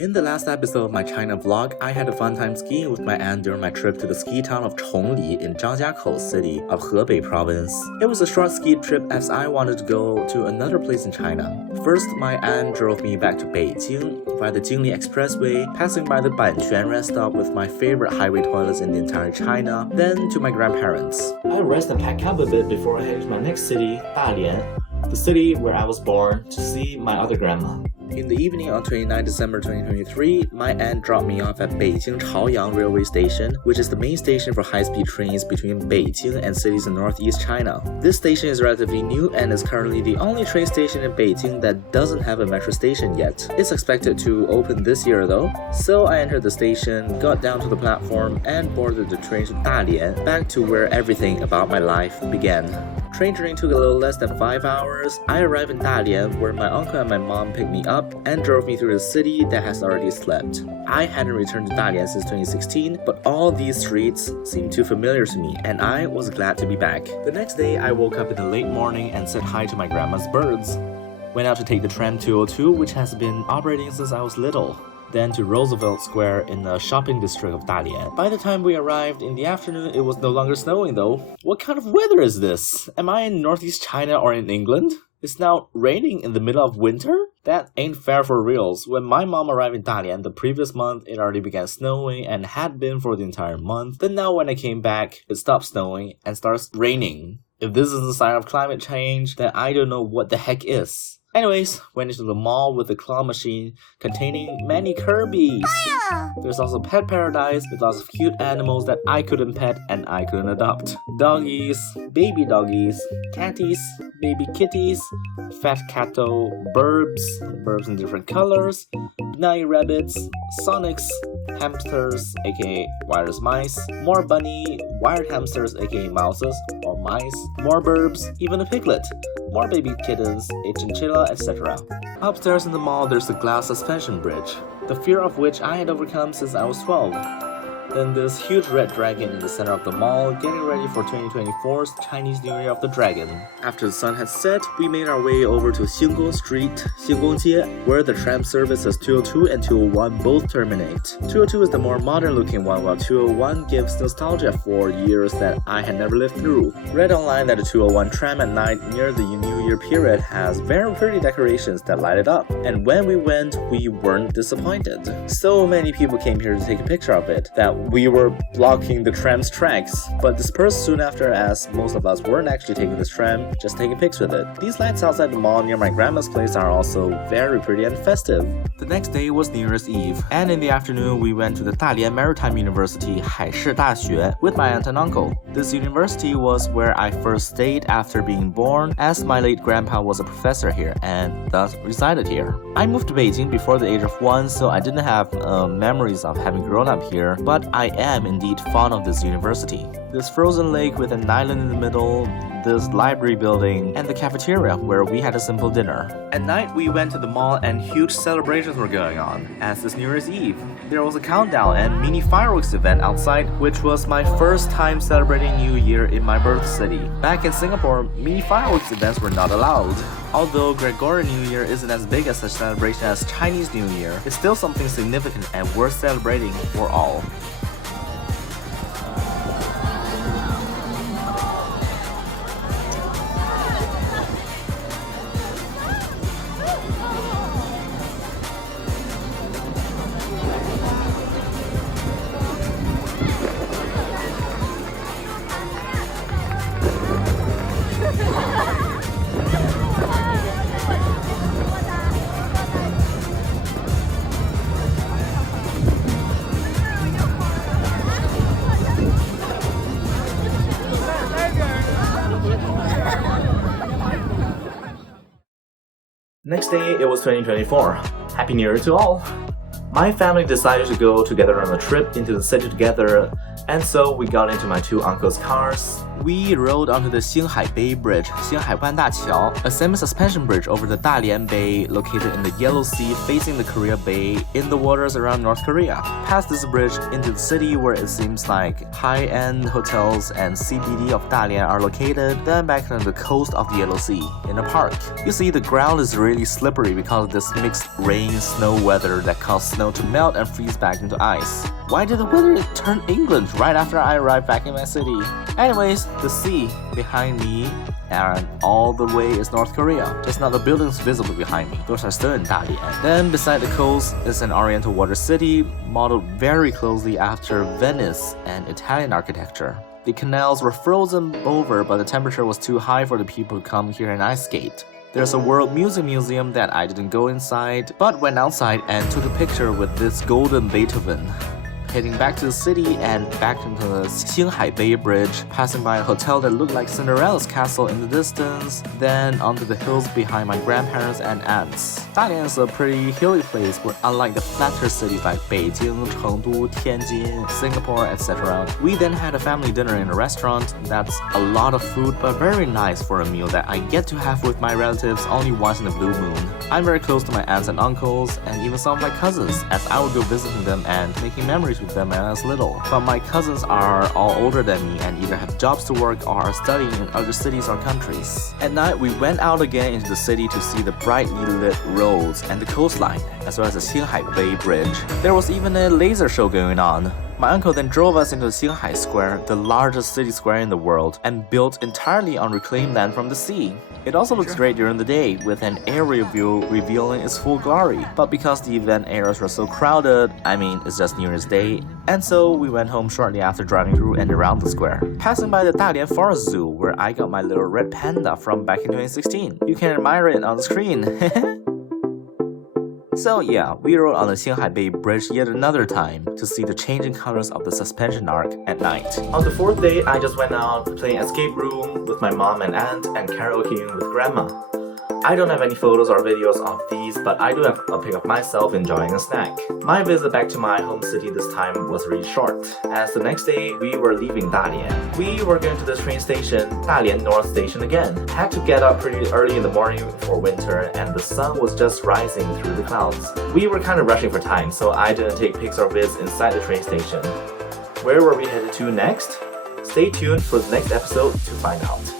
In the last episode of my China vlog, I had a fun time skiing with my aunt during my trip to the ski town of Chongli in Zhangjiakou city of Hebei province. It was a short ski trip as I wanted to go to another place in China. First, my aunt drove me back to Beijing via the Jingli Expressway, passing by the Banquan rest stop with my favorite highway toilets in the entire China, then to my grandparents. I rest and pack up a bit before I head to my next city, Dalian, the city where I was born, to see my other grandma. In the evening on 29 December 2023, my aunt dropped me off at Beijing Chaoyang Railway Station, which is the main station for high-speed trains between Beijing and cities in northeast China. This station is relatively new and is currently the only train station in Beijing that doesn't have a metro station yet. It's expected to open this year though. So I entered the station, got down to the platform, and boarded the train to Dalian, back to where everything about my life began. Train journey took a little less than 5 hours. I arrived in Dalian, where my uncle and my mom picked me up and drove me through the city that has already slept. I hadn't returned to Dalian since 2016, but all these streets seemed too familiar to me, and I was glad to be back. The next day, I woke up in the late morning and said hi to my grandma's birds. Went out to take the tram 202, which has been operating since I was little. Then to Roosevelt Square in the shopping district of Dalian. By the time we arrived in the afternoon, it was no longer snowing though. What kind of weather is this? Am I in northeast China or in England? It's now raining in the middle of winter? That ain't fair for reals. When my mom arrived in Dalian the previous month, it already began snowing and had been for the entire month. Then now when I came back, it stopped snowing and starts raining. If this is a sign of climate change, then I don't know what the heck is. Anyways, went into the mall with a claw machine containing many Kirby's. There's also pet paradise with lots of cute animals that I couldn't pet and I couldn't adopt. Doggies, baby doggies, catties, baby kitties, fat catto, burbs in different colors, benign rabbits, sonics, hamsters aka wireless mice, more bunny, wired hamsters aka mouses or mice, more burbs, even a piglet, more baby kittens, a chinchilla, etc. Upstairs in the mall there's a glass suspension bridge, the fear of which I had overcome since I was 12. Then this huge red dragon in the center of the mall, getting ready for 2024's Chinese New Year of the Dragon. After the sun had set, we made our way over to Xinggong Street, Xinggong-jie, where the tram services 202 and 201 both terminate. 202 is the more modern looking one, while 201 gives nostalgia for years that I had never lived through. Read online that the 201 tram at night near the New Year period has very pretty decorations that light it up, and when we went, we weren't disappointed. So many people came here to take a picture of it that we were blocking the tram's tracks, but dispersed soon after as most of us weren't actually taking this tram, just taking pics with it. These lights outside the mall near my grandma's place are also very pretty and festive. The next day was New Year's Eve, and in the afternoon we went to the Dalian Maritime University Haishi Daxue with my aunt and uncle. This university was where I first stayed after being born, as my late grandpa was a professor here and thus resided here. I moved to Beijing before the age of 1, so I didn't have memories of having grown up here, but I am indeed fond of this university. This frozen lake with an island in the middle, this library building, and the cafeteria where we had a simple dinner. At night, we went to the mall and huge celebrations were going on, as this New Year's Eve. There was a countdown and mini fireworks event outside, which was my first time celebrating New Year in my birth city. Back in Singapore, mini fireworks events were not allowed. Although Gregorian New Year isn't as big as a celebration as Chinese New Year, it's still something significant and worth celebrating for all. Next day, it was 2024. Happy New Year to all! My family decided to go together on a trip into the city together And so we got into my two uncles' cars. We rode onto the Xinghai Bay Bridge, Xinghai Wanda Qiao, a semi-suspension bridge over the Dalian Bay located in the Yellow Sea facing the Korea Bay in the waters around North Korea. Past this bridge into the city where it seems like high-end hotels and CBD of Dalian are located, then back on the coast of the Yellow Sea, in a park. You see, the ground is really slippery because of this mixed rain-snow weather that caused snow to melt and freeze back into ice. Why did the weather turn England right after I arrived back in my city? Anyways, the sea behind me and all the way is North Korea. Just not the buildings visible behind me. Those are still in Dalian. Then beside the coast is an oriental water city modeled very closely after Venice and Italian architecture. The canals were frozen over, but the temperature was too high for the people to come here and ice skate. There's a World Music Museum that I didn't go inside, but went outside and took a picture with this golden Beethoven. Heading back to the city and back into the Xinghai Bay Bridge, passing by a hotel that looked like Cinderella's castle in the distance, then onto the hills behind my grandparents and aunts. Dalian is a pretty hilly place where, unlike the flatter cities like Beijing, Chengdu, Tianjin, Singapore, etc., we then had a family dinner in a restaurant that's a lot of food but very nice for a meal that I get to have with my relatives only once in a blue moon. I'm very close to my aunts and uncles and even some of my cousins, as I would go visiting them and making memories with them when I was little. But my cousins are all older than me and either have jobs to work or are studying in other cities or countries. At night, we went out again into the city to see the brightly lit roads and the coastline, as well as the Xinghai Bay Bridge. There was even a laser show going on. My uncle then drove us into the Xinghai Square, the largest city square in the world, and built entirely on reclaimed land from the sea. It also looks great during the day, with an aerial view revealing its full glory. But because the event areas were so crowded, it's just New Year's Day, and so we went home shortly after driving through and around the square. Passing by the Dalian Forest Zoo, where I got my little red panda from back in 2016. You can admire it on the screen. So yeah, we rode on the Xinghai Bay Bridge yet another time to see the changing colors of the suspension arc at night. On the fourth day, I just went out playing escape room with my mom and aunt and karaokeing with grandma. I don't have any photos or videos of these, but I do have a pic of myself enjoying a snack. My visit back to my home city this time was really short, as the next day we were leaving Dalian. We were going to the train station, Dalian North Station again. Had to get up pretty early in the morning for winter and the sun was just rising through the clouds. We were kind of rushing for time, so I didn't take pics or vids inside the train station. Where were we headed to next? Stay tuned for the next episode to find out.